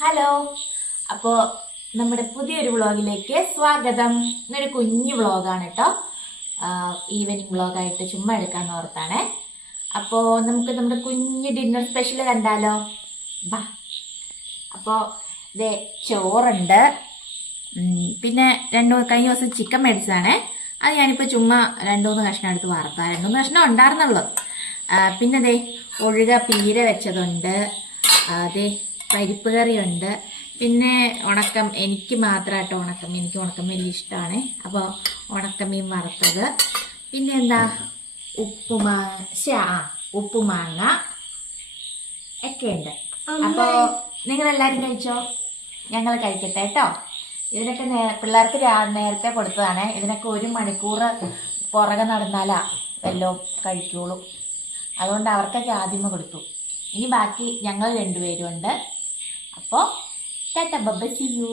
Hello അപ്പോ നമ്മുടെ പുതിയൊരു വ്ളോഗിലേക്ക് സ്വാഗതം. ഇന്നൊരു കുഞ്ഞു വ്ളോഗാണ് കേട്ടോ ഈവനിങ് വ്ളോഗായിട്ട് ചുമ്മാ എടുക്കാന്ന് ഓർത്താണേ. അപ്പോ നമുക്ക് നമ്മുടെ കുഞ്ഞു ഡിന്നർ സ്പെഷ്യൽ കണ്ടാലോ? ബാ അപ്പോ ഇതേ ചോറുണ്ട്. പിന്നെ രണ്ടു കഴിഞ്ഞ ദിവസം ചിക്കൻ മേടിച്ചതാണേ. അത് ഞാനിപ്പോൾ ചുമ്മാ രണ്ടു മൂന്ന് കഷ്ണം എടുത്ത് വറുത്ത രണ്ടു മൂന്ന് കഷ്ണം ഉണ്ടായിരുന്നുള്ളൂ. പിന്നെ ദേ ഒഴുക പീര വെച്ചതുണ്ട്. അതെ പരിപ്പ് കറിയുണ്ട്. പിന്നെ ഉണക്കം എനിക്ക് മാത്രമായിട്ട് ഉണക്കം എനിക്ക് ഉണക്കം വലിയ ഇഷ്ടമാണ് അപ്പോൾ ഉണക്കമീൻ വറുത്തത്. പിന്നെ എന്താ? ഉപ്പുമാ ആ ഉപ്പുമാങ്ങ ഒക്കെ ഉണ്ട് അപ്പോൾ നിങ്ങളെല്ലാവരും കഴിച്ചോ? ഞങ്ങൾ കഴിക്കട്ടെ കേട്ടോ. ഇതിനൊക്കെ നേ- പിള്ളേർക്ക് നേരത്തെ കൊടുത്തതാണ്. ഇതിനൊക്കെ ഒരു മണിക്കൂർ പുറകെ നടന്നാലാ വല്ലതും കഴിക്കുള്ളൂ. അതുകൊണ്ട് അവർക്കൊക്കെ ആദ്യമേ കൊടുത്തു. ഇനി ബാക്കി ഞങ്ങൾ രണ്ടുപേരും ഉണ്ട് അപ്പോൾ ടാറ്റ ബബ്ബ സി യു